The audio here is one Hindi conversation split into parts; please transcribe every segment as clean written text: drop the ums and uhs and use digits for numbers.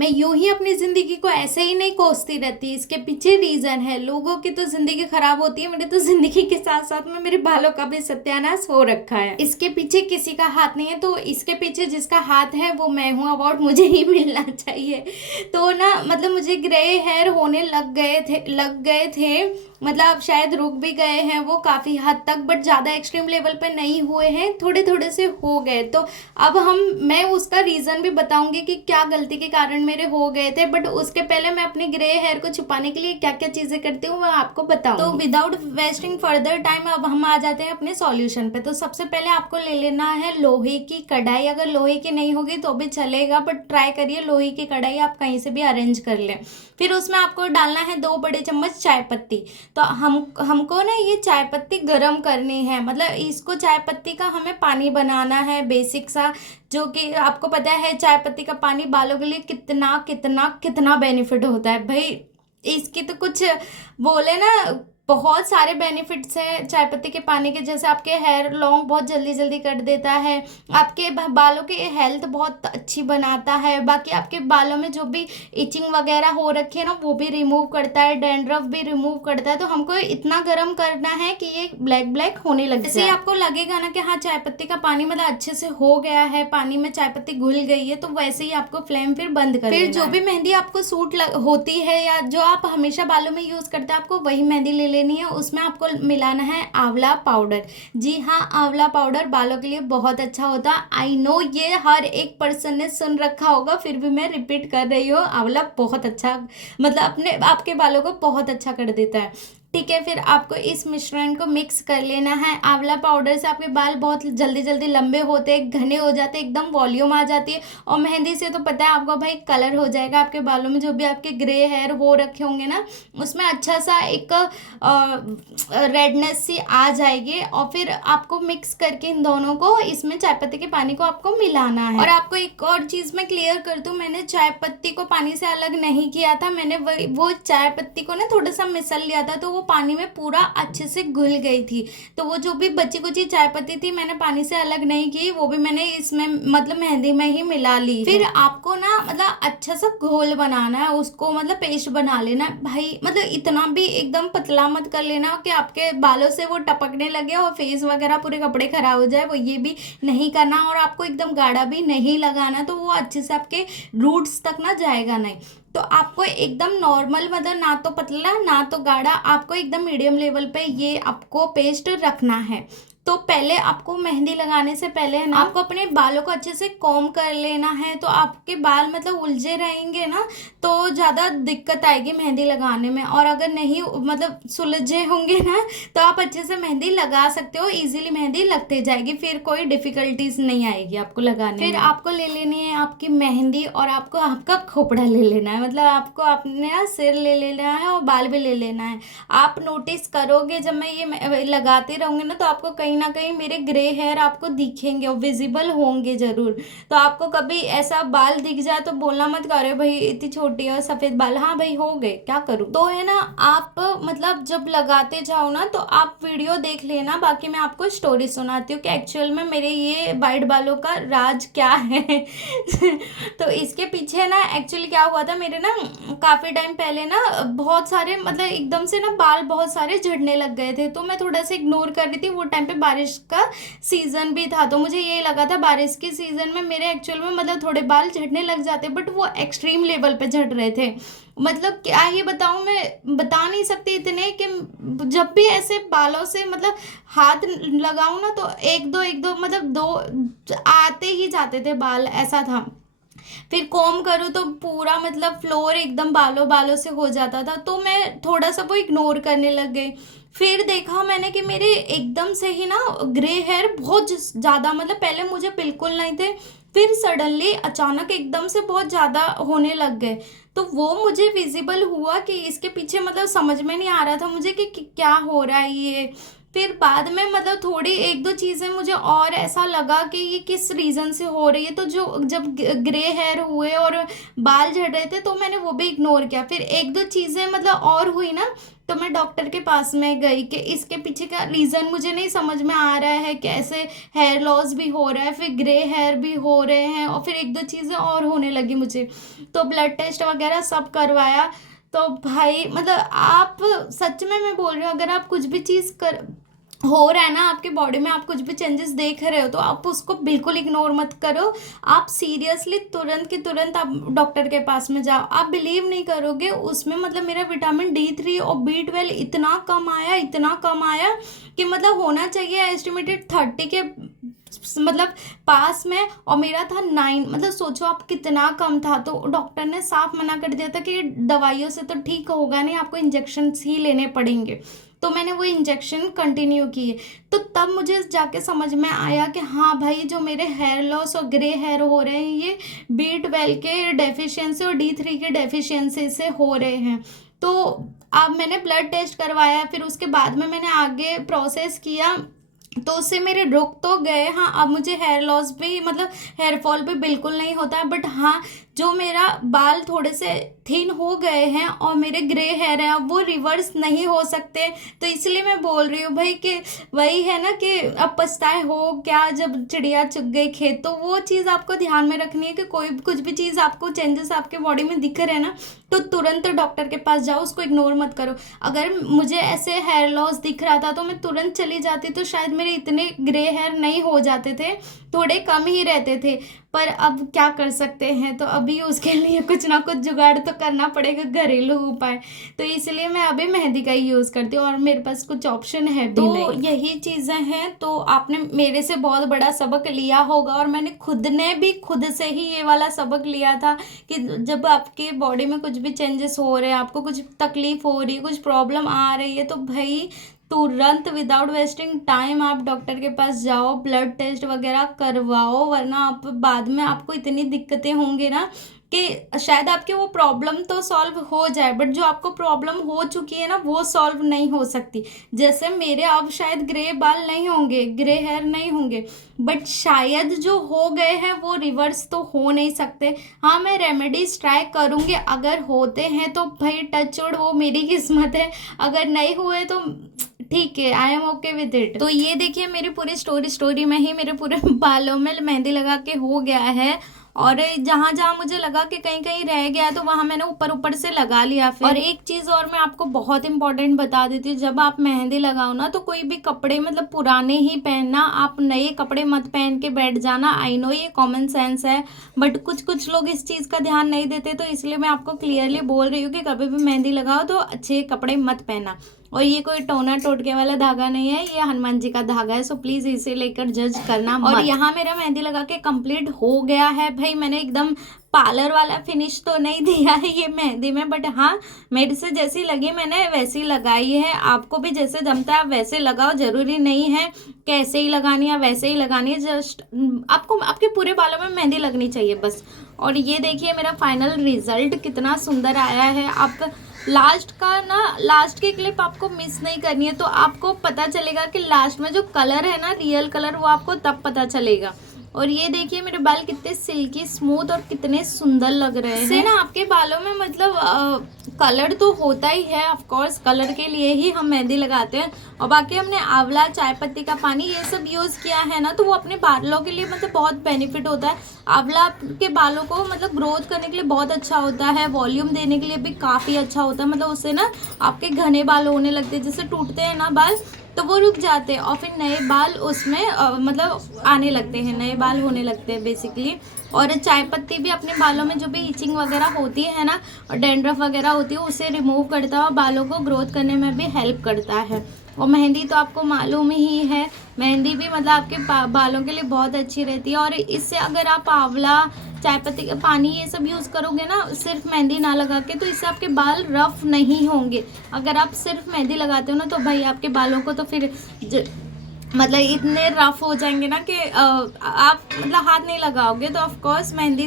मैं यूं ही अपनी जिंदगी को ऐसे ही नहीं कोसती रहती, इसके पीछे रीजन है। लोगों की तो जिंदगी खराब होती है, मेरी तो जिंदगी के साथ साथ में मेरे बालों का भी सत्यानाश हो रखा है। इसके पीछे किसी का हाथ नहीं है, तो इसके पीछे जिसका हाथ है वो मैं हूँ। अवार्ड मुझे ही मिलना चाहिए। तो ना मतलब मुझे ग्रे हेयर होने लग गए थे, मतलब अब शायद रुक भी गए हैं वो काफी हद तक, बट ज्यादा एक्सट्रीम लेवल पे नहीं हुए हैं, थोड़े थोड़े से हो गए। तो अब मैं उसका रीजन भी बताऊंगी कि क्या गलती के कारण मेरे हो गए थे, बट उसके पहले मैं अपने ग्रे हेयर को छुपाने के लिए क्या क्या चीजें करती हूँ मैं आपको बताऊंगी। तो विदाउट वेस्टिंग फर्दर टाइम अब हम आ जाते हैं अपने सॉल्यूशन पे। तो सबसे पहले आपको ले लेना है लोहे की कढ़ाई। अगर लोहे की नहीं होगी तो भी चलेगा, बट ट्राई करिए लोहे की कढ़ाई आप कहीं से भी अरेंज कर लें। फिर उसमें आपको डालना है 2 बड़े चम्मच चाय पत्ती। तो हमको ना ये चाय पत्ती गरम करनी है, मतलब इसको चाय पत्ती का हमें पानी बनाना है बेसिक सा, जो कि आपको पता है चाय पत्ती का पानी बालों के लिए कितना कितना कितना बेनिफिट होता है भाई। इसकी तो कुछ बोले ना, बहुत सारे बेनिफिट्स हैं चाय पत्ती के पानी के। जैसे आपके हेयर लॉन्ग बहुत जल्दी जल्दी कर देता है, आपके बालों की हेल्थ बहुत अच्छी बनाता है, बाकी आपके बालों में जो भी इचिंग वगैरह हो रखी है ना वो भी रिमूव करता है, डैंड्रफ भी रिमूव करता है। तो हमको इतना गर्म करना है कि ये ब्लैक ब्लैक होने लग जाए। जैसे आपको लगेगा ना कि हाँ चाय पत्ती का पानी मतलब अच्छे से हो गया है, पानी में चाय पत्ती घुल गई है, तो वैसे ही आपको फ्लेम फिर बंद कर फिर जो भी मेहंदी आपको सूट होती है या जो आप हमेशा बालों में यूज करते हैं, आपको वही मेहंदी ले लेनी है। उसमें आपको मिलाना है आंवला पाउडर। जी हाँ, आंवला पाउडर बालों के लिए बहुत अच्छा होता है। आई नो ये हर एक पर्सन ने सुन रखा होगा, फिर भी मैं रिपीट कर रही हूँ। आंवला बहुत अच्छा, मतलब अपने आपके बालों को बहुत अच्छा कर देता है। ठीक है, फिर आपको इस मिश्रण को मिक्स कर लेना है। आंवला पाउडर से आपके बाल बहुत जल्दी जल्दी लंबे होते हैं, घने हो जाते हैं, एकदम वॉल्यूम आ जाती है। और मेहंदी से तो पता है आपको भाई कलर हो जाएगा आपके बालों में, जो भी आपके ग्रे हेयर हो रखे होंगे ना उसमें अच्छा सा एक रेडनेस सी आ जाएगी। और फिर आपको मिक्स करके इन दोनों को, इसमें चाय पत्ती के पानी को आपको मिलाना है। और आपको एक और चीज मैं क्लियर कर दूं, मैंने चाय पत्ती को पानी से अलग नहीं किया था, मैंने वो चाय पत्ती को ना थोड़ा सा मिसल लिया था, तो वो पानी में पूरा अच्छे से घुल गई थी। तो वो जो भी बची कुची चाय पत्ती थी मैंने पानी से अलग नहीं की, वो भी मैंने इसमें मतलब मेहंदी में ही मिला ली। फिर आपको ना मतलब अच्छा सा घोल बनाना है, उसको मतलब पेस्ट बना लेना है भाई। मतलब इतना भी एकदम पतला मत कर लेना कि आपके बालों से वो टपकने लगे और फेस वगैरह पूरे कपड़े खराब हो जाए, वो ये भी नहीं करना। और आपको एकदम गाढ़ा भी नहीं लगाना, तो वो अच्छे से आपके रूट्स तक ना जाएगा नहीं। तो आपको एकदम नॉर्मल, मतलब ना तो पतला ना तो गाढ़ा, आपको एकदम मीडियम लेवल पे ये आपको पेस्ट रखना है। तो पहले आपको मेहंदी लगाने से पहले है ना आपको अपने बालों को अच्छे से कॉम्ब कर लेना है। तो आपके बाल मतलब उलझे रहेंगे ना तो ज़्यादा दिक्कत आएगी मेहंदी लगाने में। और अगर नहीं मतलब सुलझे होंगे ना तो आप अच्छे से मेहंदी लगा सकते हो, इजीली मेहंदी लगते जाएगी, फिर कोई डिफिकल्टीज नहीं आएगी आपको लगाने में। फिर आपको ले लेनी है आपकी मेहंदी, और आपको आपका खोपड़ा ले लेना है, मतलब आपको अपने सिर ले लेना है और बाल भी ले लेना है। आप नोटिस करोगे जब मैं ये लगाती रहूंगी ना तो आपको कहीं ना कहीं मेरे ग्रे हेयर आपको दिखेंगे और विजिबल होंगे जरूर। तो आपको कभी ऐसा बाल दिख जाए तो बोलना मत करे भाई इतनी छोटी और सफेद बाल, हाँ भाई हो गए क्या करूँ। तो है ना आप मतलब जब लगाते जाओ ना तो आप वीडियो देख लेना, बाकी मैं आपको स्टोरी सुनाती हूँ कि एक्चुअल में मेरे ये वाइट बालों का राज क्या है। तो इसके पीछे ना एक्चुअली क्या हुआ था, मेरे ना काफी टाइम पहले ना बहुत सारे मतलब एकदम से ना बाल बहुत सारे झड़ने लग गए थे, तो मैं थोड़ा सा इग्नोर कर रही थी। वो टाइम पे बारिश का सीजन भी था, तो मुझे ये लगा था बारिश के सीजन में मेरे एक्चुअल में मतलब थोड़े बाल झड़ने लग जाते, बट वो एक्सट्रीम लेवल पे झड़ रहे थे। मतलब क्या ही बताऊं, मैं बता नहीं सकती इतने कि जब भी ऐसे बालों से मतलब हाथ लगाऊं ना तो एक दो मतलब दो आते ही जाते थे बाल, ऐसा था। फिर कॉम करूँ तो पूरा मतलब फ्लोर एकदम बालों बालों से हो जाता था, तो मैं थोड़ा सा वो इग्नोर करने लग गई। फिर देखा मैंने कि मेरे एकदम से ही ना ग्रे हेयर बहुत ज़्यादा, मतलब पहले मुझे बिल्कुल नहीं थे, फिर सडनली अचानक एकदम से बहुत ज़्यादा होने लग गए। तो वो मुझे विजिबल हुआ कि इसके पीछे मतलब समझ में नहीं आ रहा था मुझे कि क्या हो रहा है ये। फिर बाद में मतलब थोड़ी एक दो चीज़ें मुझे और ऐसा लगा कि ये किस रीज़न से हो रही है, तो जो जब ग्रे हेयर हुए और बाल झड़ रहे थे तो मैंने वो भी इग्नोर किया। फिर एक दो चीज़ें मतलब और हुई ना, तो मैं डॉक्टर के पास में गई कि इसके पीछे का रीज़न मुझे नहीं समझ में आ रहा है, कैसे हेयर लॉस भी हो रहा है, फिर ग्रे हेयर भी हो रहे हैं और फिर एक दो चीज़ें और होने लगी मुझे। तो ब्लड टेस्ट वगैरह सब करवाया। तो भाई मतलब आप, सच में मैं बोल रही हूँ, अगर आप कुछ भी चीज़ कर हो रहा है ना आपके बॉडी में, आप कुछ भी चेंजेस देख रहे हो तो आप उसको बिल्कुल इग्नोर मत करो। आप सीरियसली तुरंत के तुरंत आप डॉक्टर के पास में जाओ। आप बिलीव नहीं करोगे, उसमें मतलब मेरा विटामिन D3 और B12 इतना कम आया, इतना कम आया कि मतलब होना चाहिए एस्टिमेटेड 30 के मतलब पास में, और मेरा था 9। मतलब सोचो आप कितना कम था। तो डॉक्टर ने साफ मना कर दिया था कि दवाइयों से तो ठीक होगा नहीं, आपको इंजेक्शन ही लेने पड़ेंगे। तो मैंने वो इंजेक्शन कंटिन्यू किए। तो तब मुझे जाके समझ में आया कि हाँ भाई, जो मेरे हेयर लॉस और ग्रे हेयर हो रहे हैं ये B12 के डेफिशिएंसी और D3 के डेफिशिएंसी से हो रहे हैं। तो अब मैंने ब्लड टेस्ट करवाया, फिर उसके बाद में मैंने आगे प्रोसेस किया, तो उससे मेरे रुक तो गए। हाँ, अब मुझे हेयर लॉस भी मतलब हेयर फॉल भी बिल्कुल नहीं होता है, बट हाँ, जो मेरा बाल थोड़े से थिन हो गए हैं और मेरे ग्रे हेयर हैं, अब वो रिवर्स नहीं हो सकते। तो इसलिए मैं बोल रही हूँ भाई कि वही है ना कि अब पछताए हो क्या जब चिड़िया चुग गई खेत। तो वो चीज़ आपको ध्यान में रखनी है कि कोई कुछ भी चीज़ आपको चेंजेस आपके बॉडी में दिख रहे हैं ना, तो तुरंत डॉक्टर के पास जाओ, उसको इग्नोर मत करो। अगर मुझे ऐसे हेयर लॉस दिख रहा था तो मैं तुरंत चली जाती, तो शायद मेरे इतने ग्रे हेयर नहीं हो जाते थे, थोड़े कम ही रहते थे। पर अब क्या कर सकते हैं, तो अभी उसके लिए कुछ ना कुछ जुगाड़ तो करना पड़ेगा, घरेलू उपाय। तो इसलिए मैं अभी मेहंदी का ही यूज़ करती हूँ और मेरे पास कुछ ऑप्शन है भी नहीं। तो यही चीज़ें हैं। तो आपने मेरे से बहुत बड़ा सबक लिया होगा, और मैंने खुद ने भी खुद से ही ये वाला सबक लिया था कि जब आपके बॉडी में कुछ भी चेंजेस हो रहे हैं, आपको कुछ तकलीफ हो रही है, कुछ प्रॉब्लम आ रही है, तो भाई तुरंत विदाउट वेस्टिंग टाइम आप डॉक्टर के पास जाओ, ब्लड टेस्ट वगैरह करवाओ, वरना आप बाद में आपको इतनी दिक्कतें होंगी ना कि शायद आपकी वो प्रॉब्लम तो सॉल्व हो जाए, बट जो आपको प्रॉब्लम हो चुकी है ना वो सॉल्व नहीं हो सकती। जैसे मेरे अब शायद ग्रे बाल नहीं होंगे, ग्रे हेयर नहीं होंगे, बट शायद जो हो गए हैं वो रिवर्स तो हो नहीं सकते। हाँ, मैं रेमेडीज ट्राई करूँगी, अगर होते हैं तो भाई टच वुड वो मेरी किस्मत है, अगर नहीं हुए तो ठीक है, I am okay with it. तो ये देखिए मेरी पूरी स्टोरी में ही मेरे पूरे बालों में मेहंदी लगा के हो गया है, और जहाँ जहाँ मुझे लगा कि कहीं कहीं रह गया तो वहाँ मैंने ऊपर ऊपर से लगा लिया। फिर और एक चीज़ और मैं आपको बहुत इंपॉर्टेंट बता देती हूँ, जब आप मेहंदी लगाओ ना तो कोई भी कपड़े मतलब पुराने ही पहनना, आप नए कपड़े मत पहन के बैठ जाना। आई नो ये कॉमन सेंस है, बट कुछ कुछ लोग इस चीज़ का ध्यान नहीं देते, तो इसलिए मैं आपको क्लियरली बोल रही हूँ कि कभी भी मेहंदी लगाओ तो अच्छे कपड़े मत पहना। और ये कोई टोना टोटके वाला धागा नहीं है, ये हनुमान जी का धागा है, सो प्लीज़ इसे लेकर जज करना मत। और यहाँ मेरा मेहंदी लगा के कंप्लीट हो गया है भाई। मैंने एकदम पार्लर वाला फिनिश तो नहीं दिया है ये मेहंदी में, बट हाँ, मेरे से जैसी लगी मैंने वैसी लगाई है। आपको भी जैसे जमता है आप वैसे लगाओ, ज़रूरी नहीं है कैसे ही लगानी है वैसे ही लगानी है, जस्ट आपको आपके पूरे बालों में मेहंदी लगनी चाहिए बस। और ये देखिए मेरा फाइनल रिजल्ट कितना सुंदर आया है। आप लास्ट की क्लिप आपको मिस नहीं करनी है, तो आपको पता चलेगा कि लास्ट में जो कलर है ना, रियल कलर, वो आपको तब पता चलेगा। और ये देखिए मेरे बाल कितने सिल्की स्मूथ और कितने सुंदर लग रहे हैं। इससे ना आपके बालों में मतलब कलर तो होता ही है, ऑफ कोर्स कलर के लिए ही हम मेहंदी लगाते हैं। और बाकी हमने आंवला, चाय पत्ती का पानी ये सब यूज़ किया है ना, तो वो अपने बालों के लिए मतलब बहुत बेनिफिट होता है। आंवला के बालों को मतलब ग्रोथ करने के लिए बहुत अच्छा होता है, वॉल्यूम देने के लिए भी काफ़ी अच्छा होता है। मतलब उससे ना आपके घने बाल होने लगते हैं, जैसे टूटते हैं ना बाल तो वो रुक जाते हैं और फिर नए बाल उसमें मतलब आने लगते हैं, नए बाल होने लगते हैं बेसिकली। और चाय पत्ती भी अपने बालों में जो भी इचिंग वगैरह होती है ना और डैंड्रफ वगैरह होती है उसे रिमूव करता है और बालों को ग्रोथ करने में भी हेल्प करता है। और मेहंदी तो आपको मालूम ही है, मेहंदी भी मतलब आपके बालों के लिए बहुत अच्छी रहती है। और इससे अगर आप आंवला, चाय पत्ती का पानी ये सब यूज़ करोगे ना, सिर्फ मेहंदी ना लगा के, तो इससे आपके बाल रफ नहीं होंगे। अगर आप सिर्फ मेहंदी लगाते हो ना तो भाई आपके बालों को तो फिर मतलब इतने रफ हो जाएंगे ना कि आप मतलब हाथ नहीं लगाओगे। तो ऑफ कोर्स मेहंदी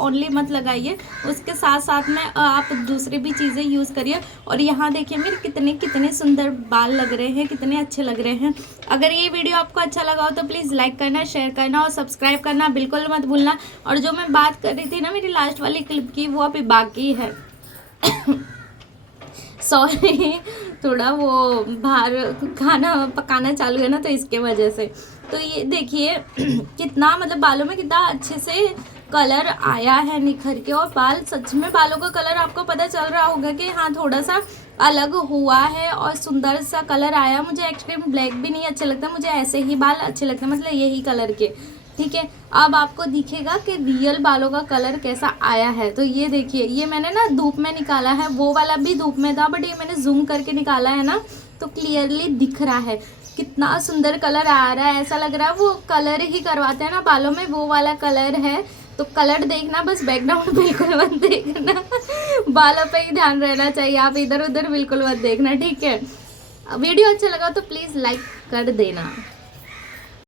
ओनली मत लगाइए, उसके साथ साथ में आप दूसरी भी चीज़ें यूज़ करिए। और यहाँ देखिए मेरे कितने कितने सुंदर बाल लग रहे हैं, कितने अच्छे लग रहे हैं। अगर ये वीडियो आपको अच्छा लगा हो तो प्लीज़ लाइक करना, शेयर करना और सब्सक्राइब करना बिल्कुल मत भूलना। और जो मैं बात कर रही थी ना मेरी लास्ट वाली क्लिप की, वो अभी बाकी है। सॉरी, थोड़ा वो बाहर खाना पकाना चालू है ना, तो इसके वजह से। तो ये देखिए कितना मतलब बालों में कितना अच्छे से कलर आया है निखर के। और बाल सच में, बालों का कलर आपको पता चल रहा होगा कि हाँ थोड़ा सा अलग हुआ है और सुंदर सा कलर आया। मुझे एक्सट्रीम ब्लैक भी नहीं अच्छे लगता, मुझे ऐसे ही बाल अच्छे लगते हैं, मतलब यही कलर के। ठीक है, अब आपको दिखेगा कि रियल बालों का कलर कैसा आया है। तो ये देखिए, ये मैंने ना धूप में निकाला है, वो वाला भी धूप में था बट ये मैंने जूम करके निकाला है ना, तो क्लियरली दिख रहा है कितना सुंदर कलर आ रहा है। ऐसा लग रहा है वो कलर ही करवाते हैं ना बालों में, वो वाला कलर है। तो कलर देखना, बस बैकग्राउंड बिल्कुल मत देखना। बालों पे ही ध्यान रहना चाहिए, आप इधर उधर बिल्कुल मत देखना। ठीक है, वीडियो अच्छा लगा तो प्लीज़ लाइक कर देना।